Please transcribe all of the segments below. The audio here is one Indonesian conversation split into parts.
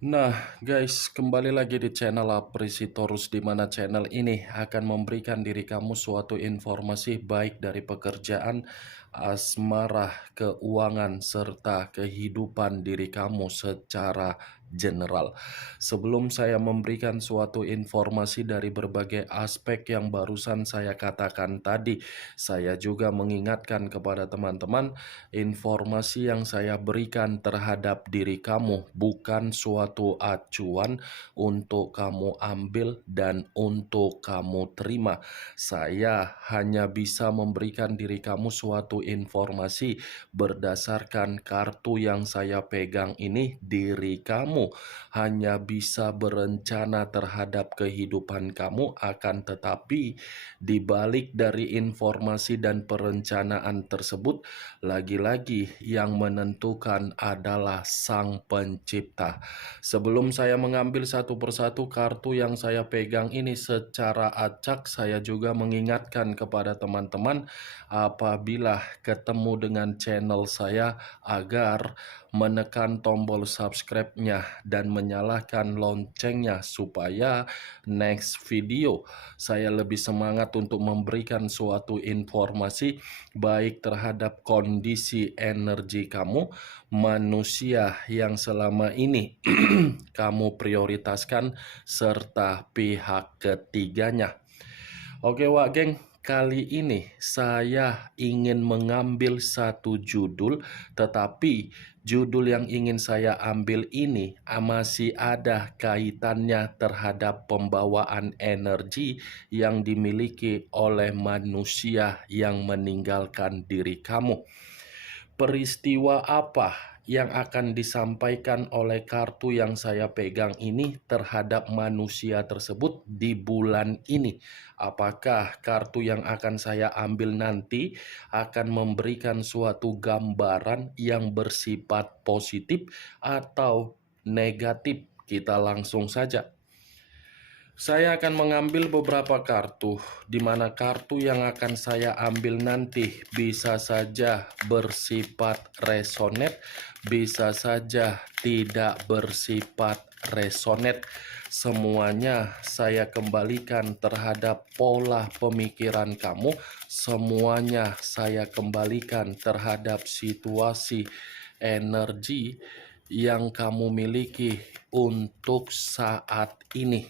Nah, guys, kembali lagi di channel Apresitorus, di mana channel ini akan memberikan diri kamu suatu informasi baik dari pekerjaan, asmara, keuangan, serta kehidupan diri kamu secara general. Sebelum saya memberikan suatu informasi dari berbagai aspek yang barusan saya katakan tadi, saya juga mengingatkan kepada teman-teman, informasi yang saya berikan terhadap diri kamu bukan suatu acuan untuk kamu ambil dan untuk kamu terima. Saya hanya bisa memberikan diri kamu suatu informasi berdasarkan kartu yang saya pegang ini. Diri kamu hanya bisa berencana terhadap kehidupan kamu, akan tetapi di balik dari informasi dan perencanaan tersebut, lagi-lagi yang menentukan adalah Sang Pencipta. Sebelum saya mengambil satu persatu kartu yang saya pegang ini secara acak, saya juga mengingatkan kepada teman-teman apabila ketemu dengan channel saya agar menekan tombol subscribe-nya dan menyalakan loncengnya supaya next video saya lebih semangat untuk memberikan suatu informasi baik terhadap kondisi energi kamu, manusia yang selama ini kamu prioritaskan, serta pihak ketiganya. Oke Wak Geng, kali ini saya ingin mengambil satu judul, tetapi judul yang ingin saya ambil ini masih ada kaitannya terhadap pembawaan energi yang dimiliki oleh manusia yang meninggalkan diri kamu. Peristiwa apa yang akan disampaikan oleh kartu yang saya pegang ini terhadap manusia tersebut di bulan ini? Apakah kartu yang akan saya ambil nanti akan memberikan suatu gambaran yang bersifat positif atau negatif? Kita langsung saja. Saya akan mengambil beberapa kartu, di mana kartu yang akan saya ambil nanti bisa saja bersifat resonate, bisa saja tidak bersifat resonate. Semuanya saya kembalikan terhadap pola pemikiran kamu, semuanya saya kembalikan terhadap situasi energi yang kamu miliki untuk saat ini.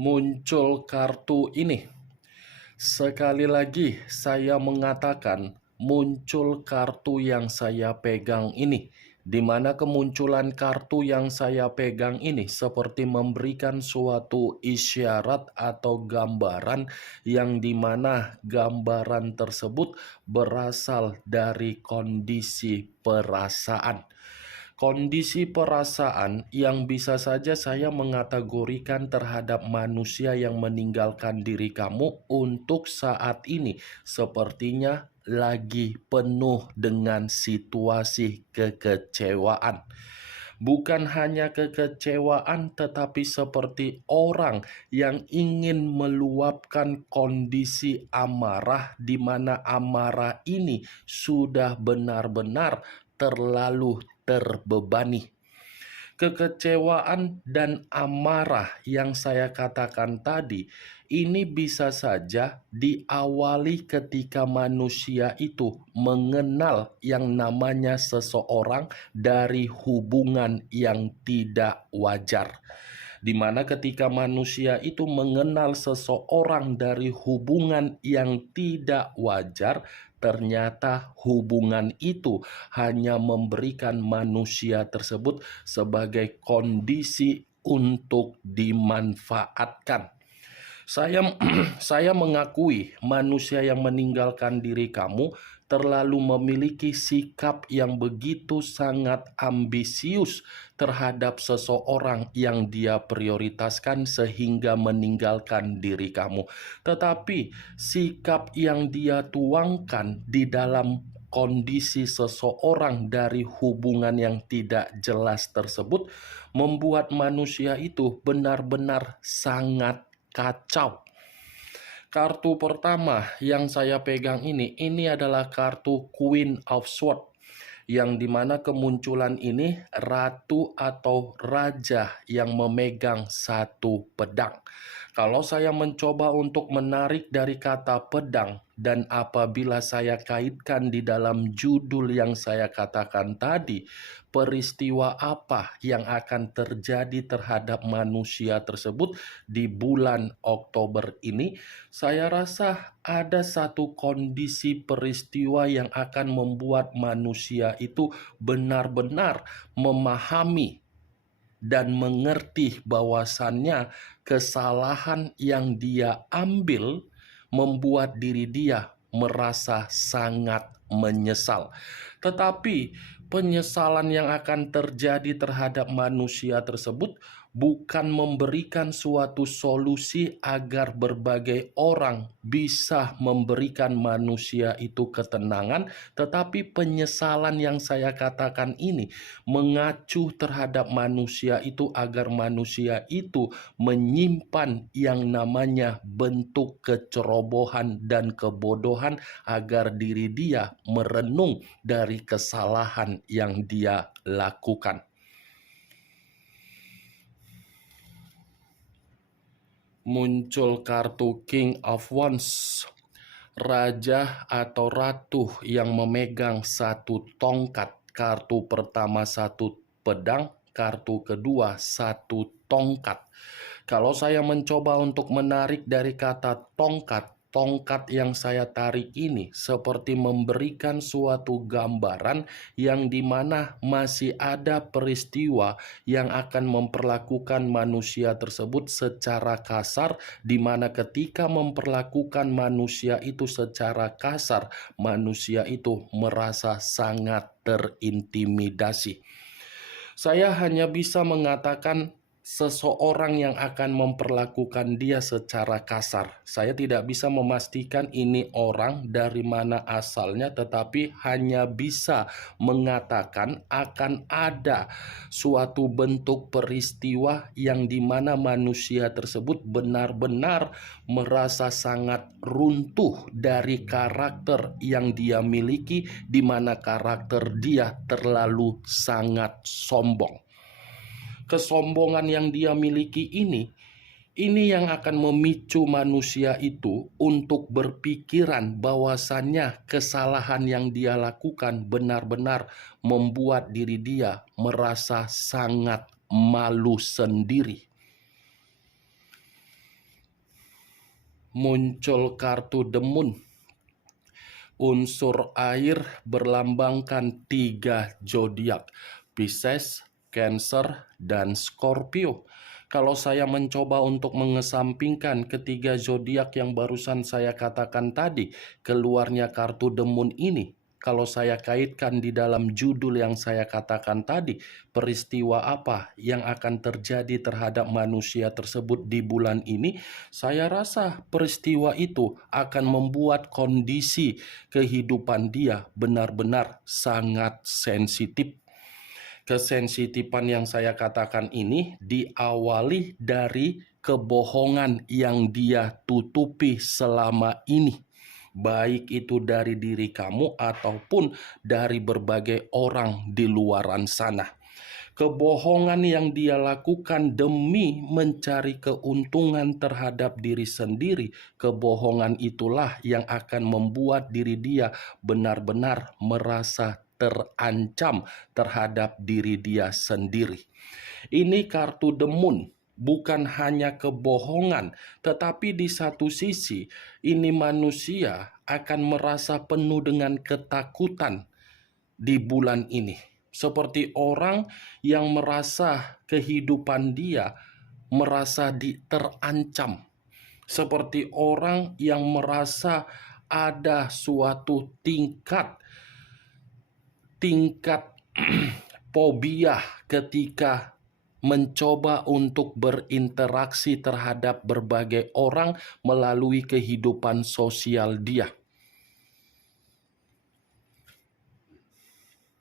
Muncul kartu ini. Sekali lagi saya mengatakan muncul kartu yang saya pegang ini, di mana kemunculan kartu yang saya pegang ini seperti memberikan suatu isyarat atau gambaran yang dimana gambaran tersebut berasal dari kondisi perasaan. Kondisi perasaan yang bisa saja saya mengategorikan terhadap manusia yang meninggalkan diri kamu untuk saat ini sepertinya lagi penuh dengan situasi kekecewaan. Bukan hanya kekecewaan, tetapi seperti orang yang ingin meluapkan kondisi amarah, di mana amarah ini sudah benar-benar terlalu terbebani. Kekecewaan dan amarah yang saya katakan tadi, ini bisa saja diawali ketika manusia itu mengenal yang namanya seseorang dari hubungan yang tidak wajar. Di mana ketika manusia itu mengenal seseorang dari hubungan yang tidak wajar, ternyata hubungan itu hanya memberikan manusia tersebut sebagai kondisi untuk dimanfaatkan. Saya saya mengakui manusia yang meninggalkan diri kamu terlalu memiliki sikap yang begitu sangat ambisius terhadap seseorang yang dia prioritaskan sehingga meninggalkan diri kamu. Tetapi sikap yang dia tuangkan di dalam kondisi seseorang dari hubungan yang tidak jelas tersebut membuat manusia itu benar-benar sangat kacau. Kartu pertama yang saya pegang ini adalah kartu Queen of Swords, yang dimana kemunculan ini ratu atau raja yang memegang satu pedang. Kalau saya mencoba untuk menarik dari kata pedang, dan apabila saya kaitkan di dalam judul yang saya katakan tadi, peristiwa apa yang akan terjadi terhadap manusia tersebut di bulan Oktober ini, saya rasa ada satu kondisi peristiwa yang akan membuat manusia itu benar-benar memahami dan mengerti bahwasannya kesalahan yang dia ambil membuat diri dia merasa sangat menyesal. Tetapi penyesalan yang akan terjadi terhadap manusia tersebut bukan memberikan suatu solusi agar berbagai orang bisa memberikan manusia itu ketenangan, tetapi penyesalan yang saya katakan ini mengacu terhadap manusia itu agar manusia itu menyimpan yang namanya bentuk kecerobohan dan kebodohan agar diri dia merenung dari kesalahan yang dia lakukan. Muncul kartu King of Wands, raja atau ratu yang memegang satu tongkat. Kartu pertama satu pedang, kartu kedua satu tongkat. Kalau saya mencoba untuk menarik dari kata tongkat, tongkat yang saya tarik ini seperti memberikan suatu gambaran yang dimana masih ada peristiwa yang akan memperlakukan manusia tersebut secara kasar, di mana ketika memperlakukan manusia itu secara kasar, manusia itu merasa sangat terintimidasi. Saya hanya bisa mengatakan seseorang yang akan memperlakukan dia secara kasar. Saya tidak bisa memastikan ini orang dari mana asalnya, tetapi hanya bisa mengatakan akan ada suatu bentuk peristiwa yang dimana manusia tersebut benar-benar merasa sangat runtuh dari karakter yang dia miliki, di mana karakter dia terlalu sangat sombong. Kesombongan yang dia miliki ini yang akan memicu manusia itu untuk berpikiran bahwasannya kesalahan yang dia lakukan benar-benar membuat diri dia merasa sangat malu sendiri. Muncul kartu The Moon. Unsur air berlambangkan 3 zodiak: Pisces, Cancer, dan Scorpio. Kalau saya mencoba untuk mengesampingkan ketiga zodiak yang barusan saya katakan tadi, keluarnya kartu The Moon ini. Kalau saya kaitkan di dalam judul yang saya katakan tadi, peristiwa apa yang akan terjadi terhadap manusia tersebut di bulan ini, saya rasa peristiwa itu akan membuat kondisi kehidupan dia benar-benar sangat sensitif. Kesensitifan yang saya katakan ini diawali dari kebohongan yang dia tutupi selama ini, baik itu dari diri kamu ataupun dari berbagai orang di luaran sana. Kebohongan yang dia lakukan demi mencari keuntungan terhadap diri sendiri, kebohongan itulah yang akan membuat diri dia benar-benar merasa terancam terhadap diri dia sendiri. Ini kartu The Moon. Bukan hanya kebohongan, tetapi di satu sisi ini manusia akan merasa penuh dengan ketakutan di bulan ini. Seperti orang yang merasa kehidupan dia merasa terancam. Seperti orang yang merasa ada suatu tingkat fobia ketika mencoba untuk berinteraksi terhadap berbagai orang melalui kehidupan sosial dia.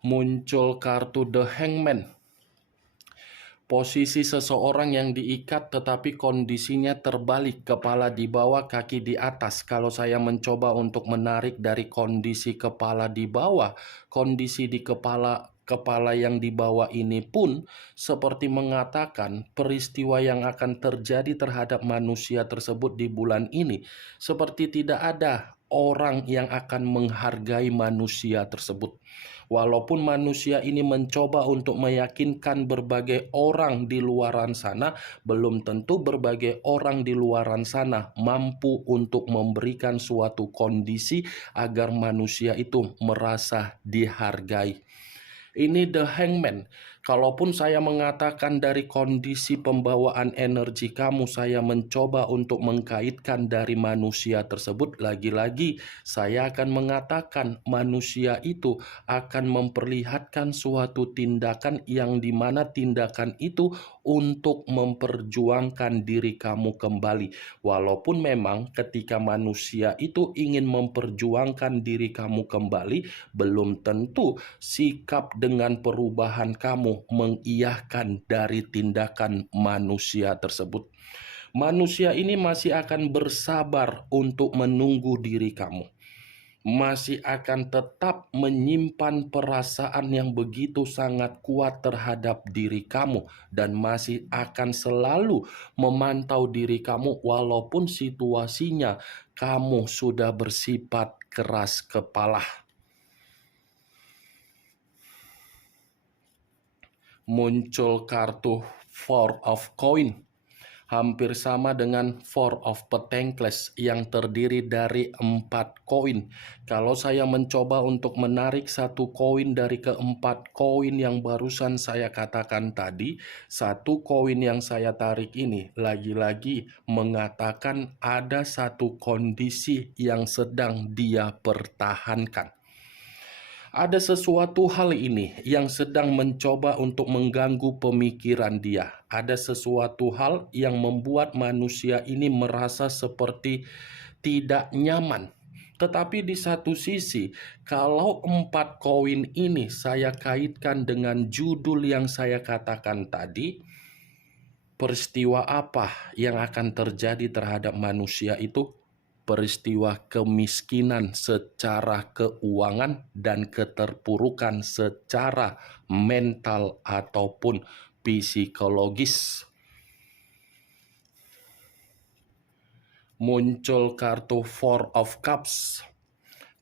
Muncul kartu The Hangman. Posisi seseorang yang diikat tetapi kondisinya terbalik, kepala di bawah, kaki di atas. Kalau saya mencoba untuk menarik dari kondisi kepala di bawah, kondisi di kepala yang di bawah ini pun seperti mengatakan peristiwa yang akan terjadi terhadap manusia tersebut di bulan ini seperti tidak ada orang yang akan menghargai manusia tersebut. Walaupun manusia ini mencoba untuk meyakinkan berbagai orang di luaran sana, belum tentu berbagai orang di luaran sana mampu untuk memberikan suatu kondisi agar manusia itu merasa dihargai. Ini The Hangman. Kalaupun saya mengatakan dari kondisi pembawaan energi kamu, saya mencoba untuk mengkaitkan dari manusia tersebut. Lagi-lagi, saya akan mengatakan manusia itu akan memperlihatkan suatu tindakan yang dimana tindakan itu untuk memperjuangkan diri kamu kembali. Walaupun memang ketika manusia itu ingin memperjuangkan diri kamu kembali, belum tentu sikap dengan perubahan kamu mengiyahkan dari tindakan manusia tersebut. Manusia ini masih akan bersabar untuk menunggu diri kamu, masih akan tetap menyimpan perasaan yang begitu sangat kuat terhadap diri kamu, dan masih akan selalu memantau diri kamu walaupun situasinya kamu sudah bersifat keras kepala. Muncul kartu Four of Coin, hampir sama dengan Four of Pentacles yang terdiri dari 4 koin. Kalau saya mencoba untuk menarik satu koin dari keempat koin yang barusan saya katakan tadi, satu koin yang saya tarik ini lagi-lagi mengatakan ada satu kondisi yang sedang dia pertahankan. Ada sesuatu hal ini yang sedang mencoba untuk mengganggu pemikiran dia. Ada sesuatu hal yang membuat manusia ini merasa seperti tidak nyaman. Tetapi di satu sisi, kalau 4 koin ini saya kaitkan dengan judul yang saya katakan tadi, peristiwa apa yang akan terjadi terhadap manusia itu? Peristiwa kemiskinan secara keuangan dan keterpurukan secara mental ataupun psikologis. Muncul kartu Four of Cups.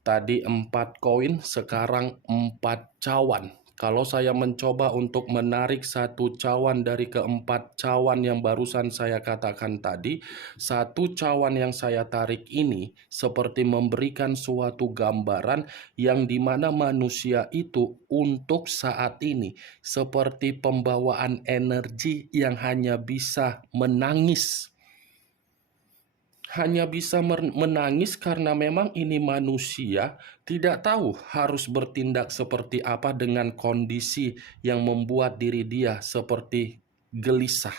Tadi 4 koin, sekarang 4 cawan. Kalau saya mencoba untuk menarik satu cawan dari keempat cawan yang barusan saya katakan tadi, satu cawan yang saya tarik ini seperti memberikan suatu gambaran yang dimana manusia itu untuk saat ini seperti pembawaan energi yang hanya bisa menangis. Hanya bisa menangis karena memang ini manusia tidak tahu harus bertindak seperti apa dengan kondisi yang membuat diri dia seperti gelisah.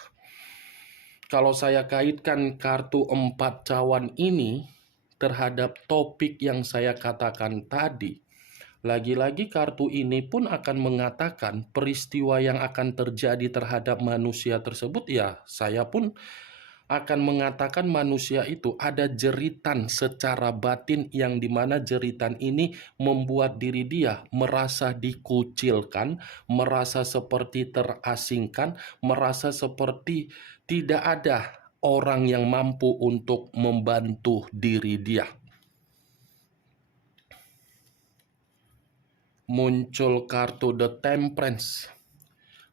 Kalau saya kaitkan kartu 4 cawan ini terhadap topik yang saya katakan tadi, lagi-lagi kartu ini pun akan mengatakan peristiwa yang akan terjadi terhadap manusia tersebut, ya saya pun akan mengatakan manusia itu ada jeritan secara batin yang dimana jeritan ini membuat diri dia merasa dikucilkan, merasa seperti terasingkan, merasa seperti tidak ada orang yang mampu untuk membantu diri dia. Muncul kartu The Temperance.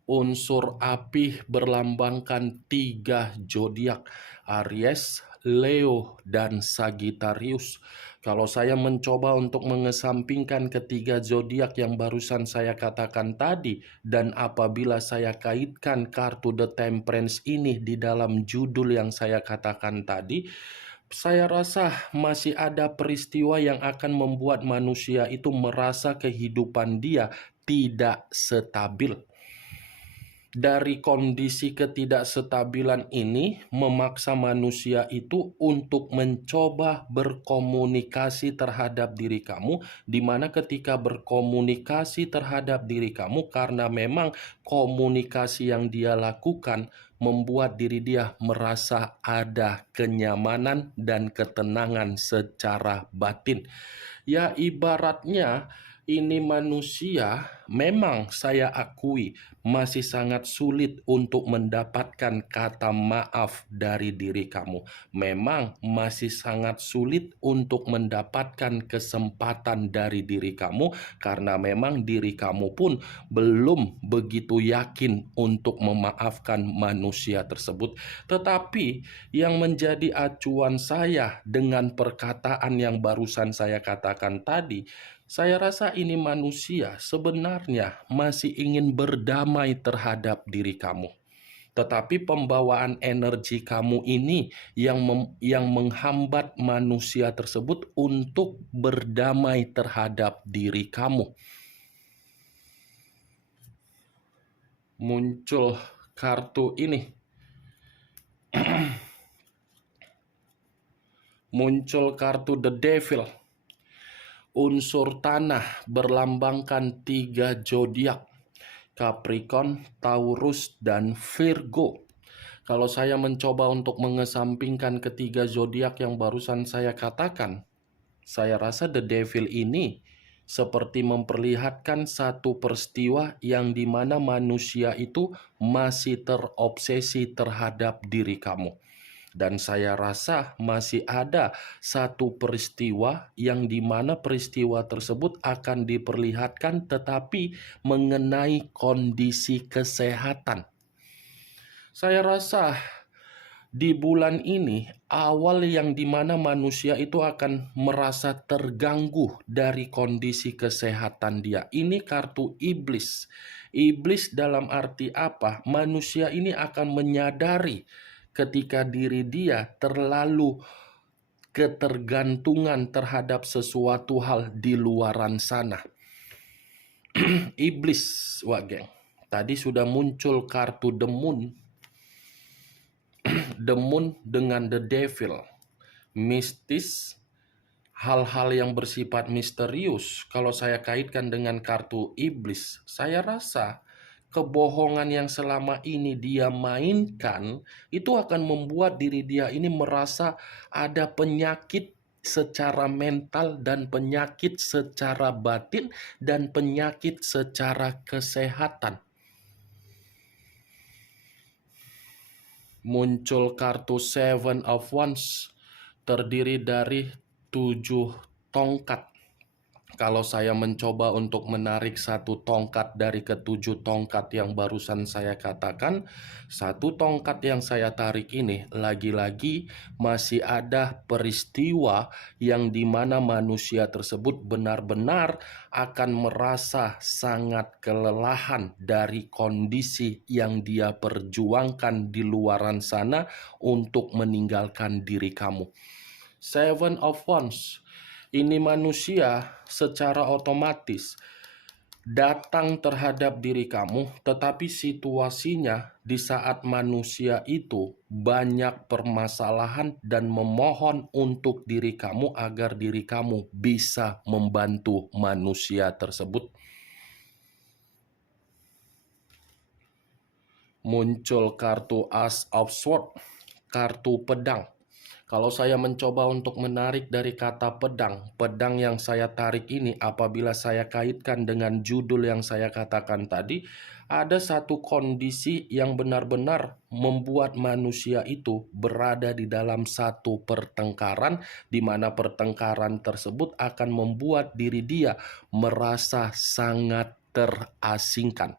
Unsur api berlambangkan 3 zodiak, Aries, Leo, dan Sagittarius. Kalau saya mencoba untuk mengesampingkan ketiga zodiak yang barusan saya katakan tadi, dan apabila saya kaitkan kartu The Temperance ini di dalam judul yang saya katakan tadi, saya rasa masih ada peristiwa yang akan membuat manusia itu merasa kehidupan dia tidak stabil. Dari kondisi ketidakstabilan ini memaksa manusia itu untuk mencoba berkomunikasi terhadap diri kamu, di mana ketika berkomunikasi terhadap diri kamu, karena memang komunikasi yang dia lakukan membuat diri dia merasa ada kenyamanan dan ketenangan secara batin. Ya, ibaratnya ini manusia, memang saya akui masih sangat sulit untuk mendapatkan kata maaf dari diri kamu. Memang masih sangat sulit untuk mendapatkan kesempatan dari diri kamu, karena memang diri kamu pun belum begitu yakin untuk memaafkan manusia tersebut. Tetapi yang menjadi acuan saya dengan perkataan yang barusan saya katakan tadi, saya rasa ini manusia sebenarnya masih ingin berdamai terhadap diri kamu. Tetapi pembawaan energi kamu ini yang menghambat manusia tersebut untuk berdamai terhadap diri kamu. Muncul kartu ini. Muncul kartu The Devil. Unsur tanah berlambangkan 3 zodiak, Capricorn, Taurus, dan Virgo. Kalau saya mencoba untuk mengesampingkan ketiga zodiak yang barusan saya katakan, saya rasa The Devil ini seperti memperlihatkan satu peristiwa yang dimana manusia itu masih terobsesi terhadap diri kamu. Dan saya rasa masih ada satu peristiwa yang dimana peristiwa tersebut akan diperlihatkan tetapi mengenai kondisi kesehatan. Saya rasa di bulan ini awal yang dimana manusia itu akan merasa terganggu dari kondisi kesehatan dia. Ini kartu iblis. Iblis dalam arti apa? Manusia ini akan menyadari ketika diri dia terlalu ketergantungan terhadap sesuatu hal di luaran sana. Iblis, wak geng. Tadi sudah muncul kartu The Moon. The Moon dengan The Devil. Mistis, hal-hal yang bersifat misterius. Kalau saya kaitkan dengan kartu iblis, saya rasa kebohongan yang selama ini dia mainkan itu akan membuat diri dia ini merasa ada penyakit secara mental dan penyakit secara batin dan penyakit secara kesehatan. Muncul kartu Seven of Wands, terdiri dari 7 tongkat. Kalau saya mencoba untuk menarik satu tongkat dari ketujuh tongkat yang barusan saya katakan, satu tongkat yang saya tarik ini lagi-lagi masih ada peristiwa yang dimana manusia tersebut benar-benar akan merasa sangat kelelahan dari kondisi yang dia perjuangkan di luaran sana untuk meninggalkan diri kamu. Seven of Wands. Ini manusia secara otomatis datang terhadap diri kamu, tetapi situasinya di saat manusia itu banyak permasalahan dan memohon untuk diri kamu agar diri kamu bisa membantu manusia tersebut. Muncul kartu Ace of Swords, kartu pedang. Kalau saya mencoba untuk menarik dari kata pedang, pedang yang saya tarik ini apabila saya kaitkan dengan judul yang saya katakan tadi, ada satu kondisi yang benar-benar membuat manusia itu berada di dalam satu pertengkaran, di mana pertengkaran tersebut akan membuat diri dia merasa sangat terasingkan.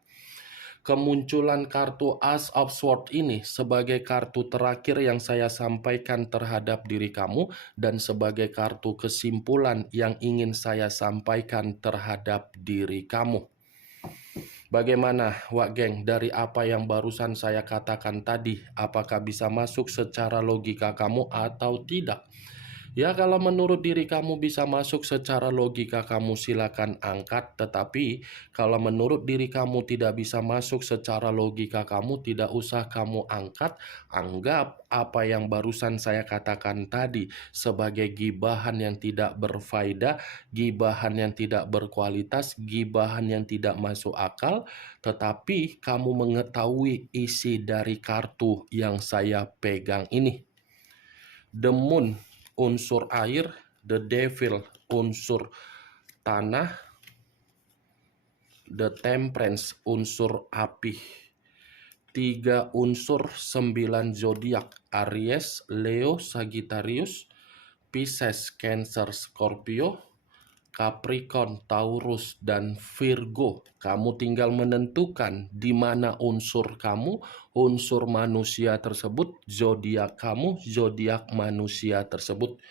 Kemunculan kartu Ace of Swords ini sebagai kartu terakhir yang saya sampaikan terhadap diri kamu dan sebagai kartu kesimpulan yang ingin saya sampaikan terhadap diri kamu. Bagaimana, wak geng, dari apa yang barusan saya katakan tadi? Apakah bisa masuk secara logika kamu atau tidak? Ya, kalau menurut diri kamu bisa masuk secara logika, kamu silakan angkat. Tetapi kalau menurut diri kamu tidak bisa masuk secara logika, kamu tidak usah kamu angkat. Anggap apa yang barusan saya katakan tadi sebagai gibahan yang tidak berfaedah, gibahan yang tidak berkualitas, gibahan yang tidak masuk akal. Tetapi kamu mengetahui isi dari kartu yang saya pegang ini. The Moon unsur air, the Devil unsur tanah, the Temperance unsur api. 3 unsur 9 zodiak: Aries, Leo, Sagittarius, Pisces, Cancer, Scorpio, Capricorn, Taurus, dan Virgo. Kamu tinggal menentukan di mana unsur kamu, unsur manusia tersebut, zodiak kamu, zodiak manusia tersebut.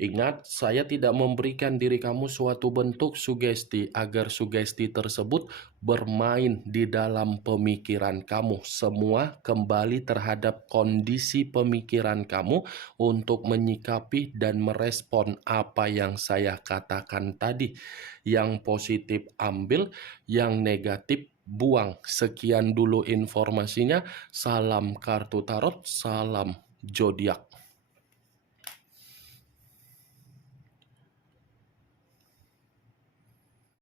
Ingat, saya tidak memberikan diri kamu suatu bentuk sugesti agar sugesti tersebut bermain di dalam pemikiran kamu. Semua kembali terhadap kondisi pemikiran kamu untuk menyikapi dan merespon apa yang saya katakan tadi. Yang positif ambil, yang negatif buang. Sekian dulu informasinya. Salam kartu tarot, salam zodiak.